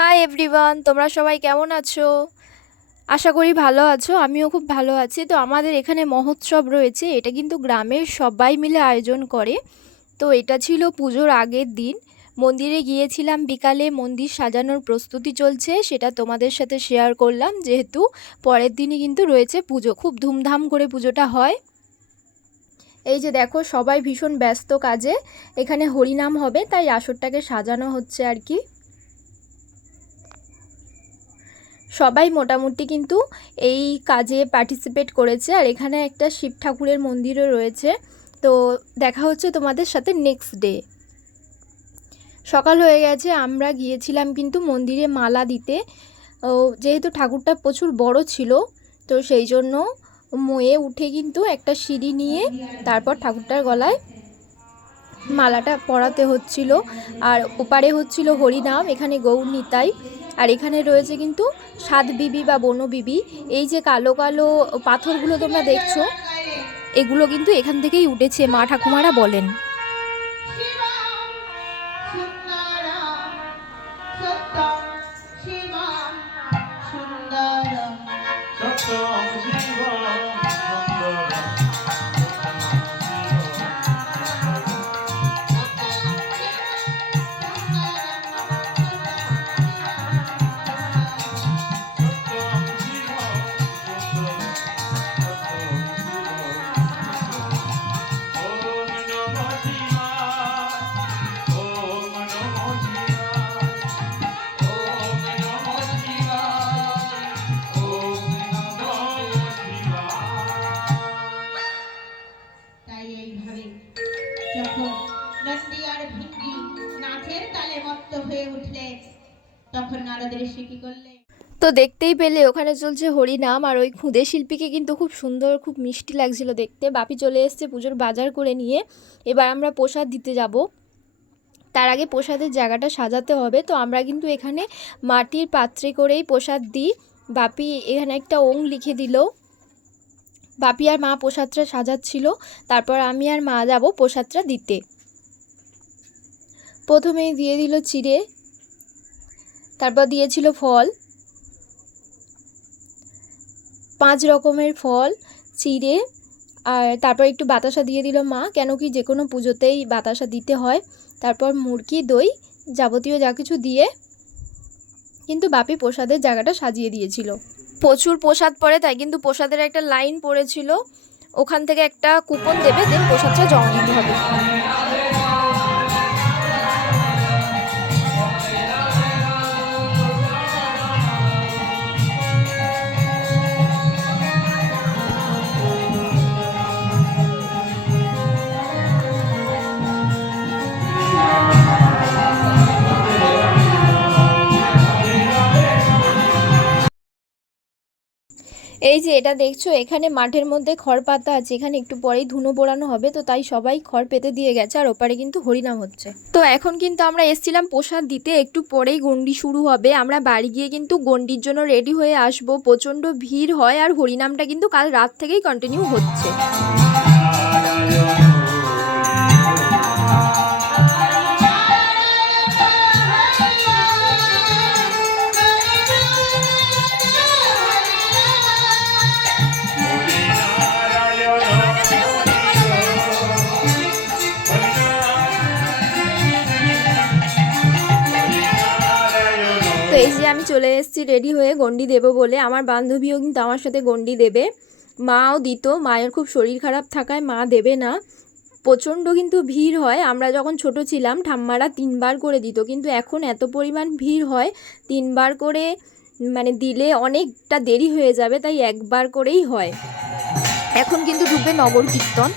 Hi everyone তোমরা সবাই কেমন আছো? আশা করি ভালো আছো, আমিও খুব ভালো আছি। তো আমাদের এখানে মহোৎসব রয়েছে, এটা কিন্তু গ্রামের সবাই মিলে আয়োজন করে। তো এটা ছিল পুজোর আগের দিন। মন্দিরে গিয়েছিলাম বিকালে, মন্দির সাজানোর প্রস্তুতি চলছে, সেটা তোমাদের সাথে শেয়ার করলাম। যেহেতু পরের দিনই কিন্তু রয়েছে পুজো, খুব ধুমধাম করে পুজোটা হয়। এই যে দেখো, সবাই ভীষণ ব্যস্ত কাজে। এখানে হরিনাম হবে, তাই আসরটাকে সাজানো হচ্ছে আর কি। সবাই মোটামুটি কিন্তু এই কাজে পার্টিসিপেট করেছে। আর এখানে একটা শিব ঠাকুরের মন্দিরও রয়েছে। তো দেখা হচ্ছে তোমাদের সাথে নেক্সট ডে সকাল হয়ে গেছে, আমরা গিয়েছিলাম কিন্তু মন্দিরে মালা দিতে। যেহেতু ঠাকুরটা প্রচুর বড় ছিল, তো সেই জন্য ময়ে উঠে কিন্তু একটা সিঁড়ি নিয়ে তারপর ঠাকুরটার গলায় মালাটা পরাতে হচ্ছিল। আর ওপারে হচ্ছিল হরিনাম, এখানে গৌর নিতাই। আর এখানে রয়েছে কিন্তু সাত বিবি বা বনবিবি এই যে কালো কালো পাথরগুলো তোমরা দেখছ, এগুলো কিন্তু এখান থেকেই উঠেছে, মা ঠাকুমারা বলেন। দেখতেই পেলে, ওখানে চলছে হরিনাম আর ওই খুদে শিল্পীকে কিন্তু খুব সুন্দর, খুব মিষ্টি লাগছিল দেখতে। বাপি চলে এসছে পুজোর বাজার করে নিয়ে। এবার আমরা প্রসাদ দিতে যাব। তার আগে প্রসাদের জায়গাটা সাজাতে হবে। তো আমরা কিন্তু এখানে মাটির পাত্রে করেই প্রসাদ দিই। বাপি এখানে একটা ওং লিখে দিল। বাপি আর মা প্রসাদটা সাজাচ্ছিল। তারপর আমি আর মা যাব প্রসাদটা দিতে। প্রথমেই দিয়ে দিল চিড়ে। তারপর দিয়েছিল ফল। পাঁচ রকমের ফল, চিড়ে আর তারপর একটু বাতাসা দিয়ে দিল মা, কেন কি যে কোনো পুজোতেই বাতাসা দিতে হয়। তারপর মুরগি, দই যাবতীয় যা কিছু দিয়ে কিন্তু বাপি প্রসাদের জায়গাটা সাজিয়ে দিয়েছিল। প্রচুর প্রসাদ পড়ে, তাই কিন্তু প্রসাদের একটা লাইন পড়েছিল, ওখান থেকে একটা কুপন দেবে, দেন প্রসাদটা জমা দিতে হবে। এই যে এটা দেখছ, এখানে মাঠের মধ্যে খড় পাতা আছে, এখানে একটু পরেই ধুনো পোড়ানো হবে, তো তাই সবাই খড় পেতে দিয়ে গেছে, আর ওপারে কিন্তু হরিনাম হচ্ছে। তো এখন কিন্তু আমরা এসছিলাম প্রসাদ দিতে, একটু পরেই গন্ডি শুরু হবে, আমরা বাড়ি গিয়ে কিন্তু গন্ডির জন্য রেডি হয়ে আসব প্রচণ্ড ভিড় হয়, আর হরিনামটা কিন্তু কাল রাত থেকেই কন্টিনিউ হচ্ছে। আমি চলে এসেছি রেডি হয়ে গন্ডি দেবো বলে। আমার বান্ধবীও কিন্তু আমার সাথে গন্ডি দেবে। মাও দিত, মায়ের খুব শরীর খারাপ থাকায় মা দেবে না। প্রচণ্ড কিন্তু ভিড় হয়। আমরা যখন ছোট ছিলাম, ঠাম্মারা তিনবার করে দিত। কিন্তু এখন এত পরিমাণ ভিড় হয়, তিনবার করে মানে দিলে অনেকটা দেরি হয়ে যাবে, তাই একবার করেই হয়। এখন কিন্তু ঢুকবে নগর কীর্তন।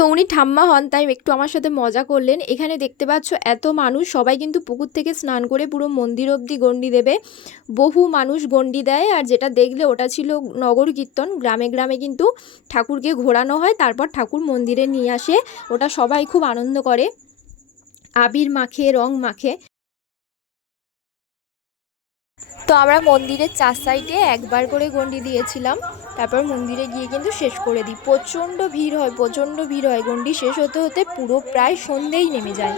তো উনি ঠাম্মা হন, তাই একটু আমার সাথে মজা করলেন। এখানে দেখতে পাচ্ছ এত মানুষ, সবাই কিন্তু পুকুর থেকে স্নান করে পুরো মন্দির অব্দি গণ্ডি দেবে। বহু মানুষ গণ্ডি দেয়, আর যেটা দেখলে ওটা ছিল নগর কীর্তন। গ্রামে গ্রামে কিন্তু ঠাকুরকে ঘোরানো হয়, তারপর ঠাকুর মন্দিরে নিয়ে আসে। ওটা সবাই খুব আনন্দ করে। আবির মাখে, রং মাখে। তো আমরা মন্দিরের চার সাইডে একবার করে গন্ডি দিয়েছিলাম। তারপর মন্দিরে গিয়ে কিন্তু শেষ করে দিই। প্রচণ্ড ভিড় হয়, প্রচণ্ড ভিড় হয়। গন্ডি শেষ হতে হতে পুরো প্রায় সন্ধেই নেমে যায়।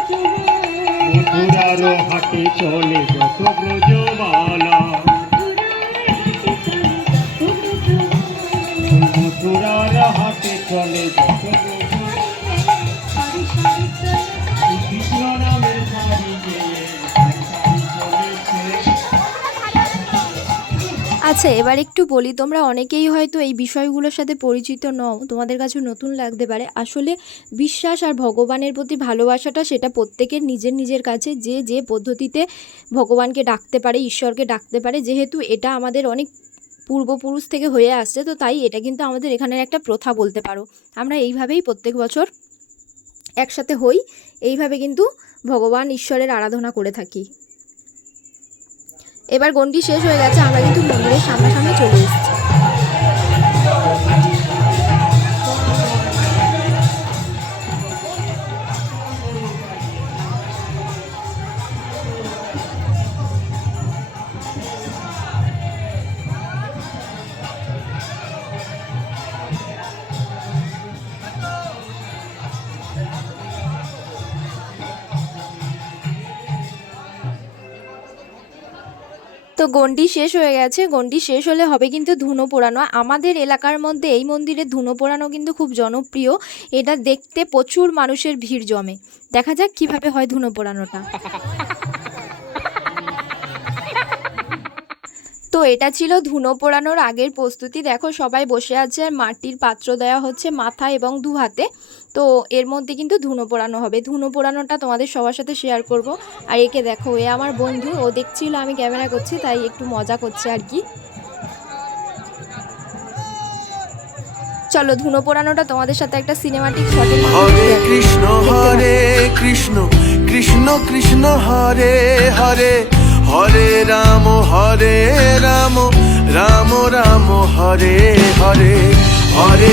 আচ্ছা এবার একটু বলি, তোমরা অনেকেই হয়তো এই বিষয়গুলোর সাথে পরিচিত নও, তোমাদের কাছে নতুন লাগতে পারে। আসলে বিশ্বাস আর ভগবানের প্রতি ভালোবাসাটা সেটা প্রত্যেকের নিজের নিজের কাছে, যে যে পদ্ধতিতে ভগবানকে ডাকতে পারে, ঈশ্বরকে ডাকতে পারে, যেহেতু এটা আমাদের অনেক পূর্বপুরুষ থেকে হয়ে আসছে, তো তাই এটা কিন্তু আমাদের এখানের একটা প্রথা বলতে পারো। আমরা এইভাবেই প্রত্যেক বছর একসাথে হই, এইভাবে কিন্তু ভগবান ঈশ্বরের আরাধনা করে থাকি। এবার গন্ডি শেষ হয়ে গেছে আমরা কিন্তু মন্দিরের সামনাসামনি চলে এসেছি। তো গন্ডি শেষ হয়ে গেছে গন্ডি শেষ হলে হবে কিন্তু ধুনো পোড়ানো। আমাদের এলাকার মধ্যে এই মন্দিরে ধুনো পোড়ানো কিন্তু খুব জনপ্রিয়। এটা দেখতে প্রচুর মানুষের ভিড় জমে। দেখা যাক কীভাবে হয় ধুনো পোড়ানোটা। তো এটা ছিল ধুনো পোড়ানোর আগের প্রস্তুতি। দেখো সবাই বসে আছে আর মাটির পাত্র দেওয়া হচ্ছে মাথা এবং দু হাতে তো এর মধ্যে কিন্তু ধুনো পোড়ানো হবে। ধুনো পোড়ানোটা তোমাদের সবার সাথে শেয়ার করব। আর একে দেখো এ আমার বন্ধু ও দেখছিল আমি ক্যামেরা করছি তাই একটু মজা করছে আর কি। চলো ধুনো পোড়ানোটা তোমাদের সাথে একটা সিনেমাটিক শটে হরে কৃষ্ণ হরে কৃষ্ণ কৃষ্ণ কৃষ্ণ হরে হরে হরে রাম হরে রাম রাম রাম হরে হরে হরে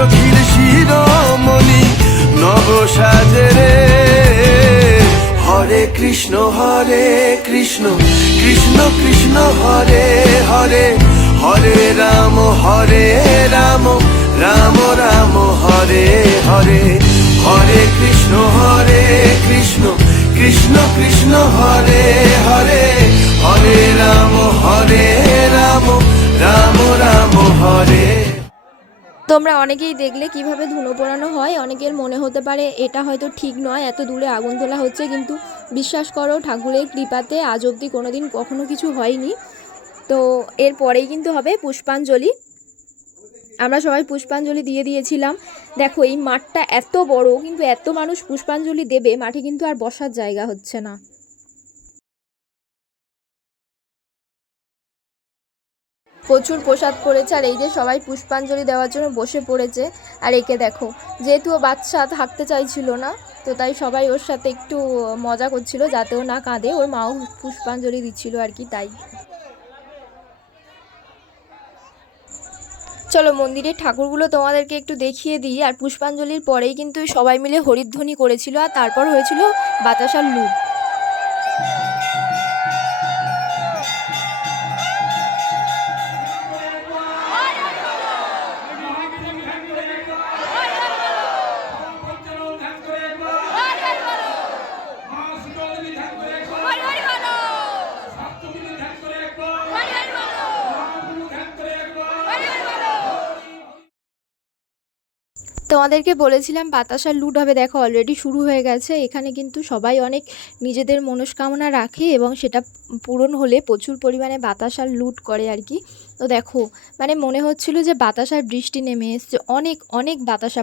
সখীর শিরোমণি নব হরে কৃষ্ণ হরে কৃষ্ণ কৃষ্ণ কৃষ্ণ, হরে হরে হরে রাম হরে রাম রাম রাম, হরে হরে হরে কৃষ্ণ হরে কৃষ্ণ কৃষ্ণ কৃষ্ণ, হরে তোমরা অনেকেই দেখলে কীভাবে ধুনো পোড়ানো হয়। অনেকের মনে হতে পারে এটা হয়তো ঠিক নয়, এত দূরে আগুন তোলা হচ্ছে, কিন্তু বিশ্বাস করো, ঠাকুরের কৃপাতে আজ অবধি কোনোদিন কখনো কিছু হয়নি। তো এর পরেই কিন্তু হবে পুষ্পাঞ্জলি। আমরা সবাই পুষ্পাঞ্জলি দিয়ে দিয়েছিলাম। দেখো, এই মাঠটা এত বড়, কিন্তু এত মানুষ পুষ্পাঞ্জলি দেবে, মাঠে কিন্তু আর বসার জায়গা হচ্ছে না। প্রচুর প্রসাদ করেছে আর এই যে সবাই পুষ্পাঞ্জলি দেওয়ার জন্য বসে পড়েছে। আর একে দেখো, যেহেতু ও বাচ্চা থাকতে চাইছিল না, তো তাই সবাই ওর সাথে একটু মজা করছিল যাতে ও না কাঁদে। ওর মাও পুষ্পাঞ্জলি দিচ্ছিল আর কি তাই। চলো মন্দিরের ঠাকুরগুলো তোমাদেরকে একটু দেখিয়ে দিই। আর পুষ্পাঞ্জলির পরেই কিন্তু সবাই মিলে হরিধ্বনি করেছিল আর তারপর হয়েছিল বাতাসার লুট তোমাদেরকে বলেছিলাম বাতাসার লুট হবে। দেখো অলরেডি শুরু হয়ে গেছে। এখানে কিন্তু সবাই অনেক নিজেদের মনস্কামনা রাখে এবং সেটা পূরণ হলে প্রচুর পরিমাণে বাতাসার লুট করে আর কি। তো দেখো মানে মনে হচ্ছিল যে বাতাসার বৃষ্টি নেমে এসছে। অনেক অনেক বাতাসা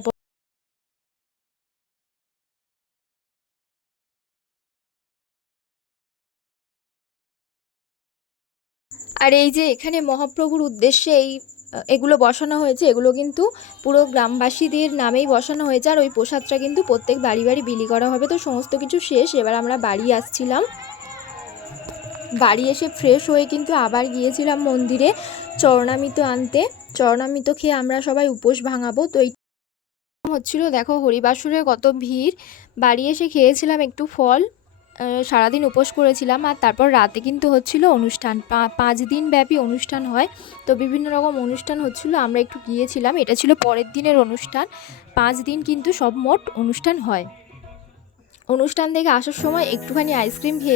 আর এই যে এখানে মহাপ্রভুর উদ্দেশ্যে এই এগুলো বসানো হয়েছে, এগুলো কিন্তু পুরো গ্রামবাসীদের নামেই বসানো হয়েছে, আর ওই প্রসাদটা কিন্তু প্রত্যেক বাড়ি বাড়ি বিলি করা হবে, তো সমস্ত কিছু শেষ, এবার আমরা বাড়ি আসছিলাম। বাড়ি এসে ফ্রেশ হয়ে কিন্তু আবার গিয়েছিলাম মন্দিরে চরণামিত আনতে। চরণামিত খেয়ে আমরা সবাই উপোস ভাঙাবো, তো এই হচ্ছিল, দেখো হরিবাসরে কত ভিড়। বাড়ি এসে খেয়েছিলাম একটু ফল। সারাদিন উপোস করেছিলাম আর তারপর রাতে কিন্তু হচ্ছিল অনুষ্ঠান। পাঁচ দিন ব্যাপী অনুষ্ঠান হয়। তো বিভিন্ন রকম অনুষ্ঠান হচ্ছিল, আমরা একটু গিয়েছিলাম। এটা ছিল পরের দিনের অনুষ্ঠান। পাঁচ দিন কিন্তু সব মোট অনুষ্ঠান হয়। অনুষ্ঠান থেকে আসার সময় একটুখানি আইসক্রিম খেয়ে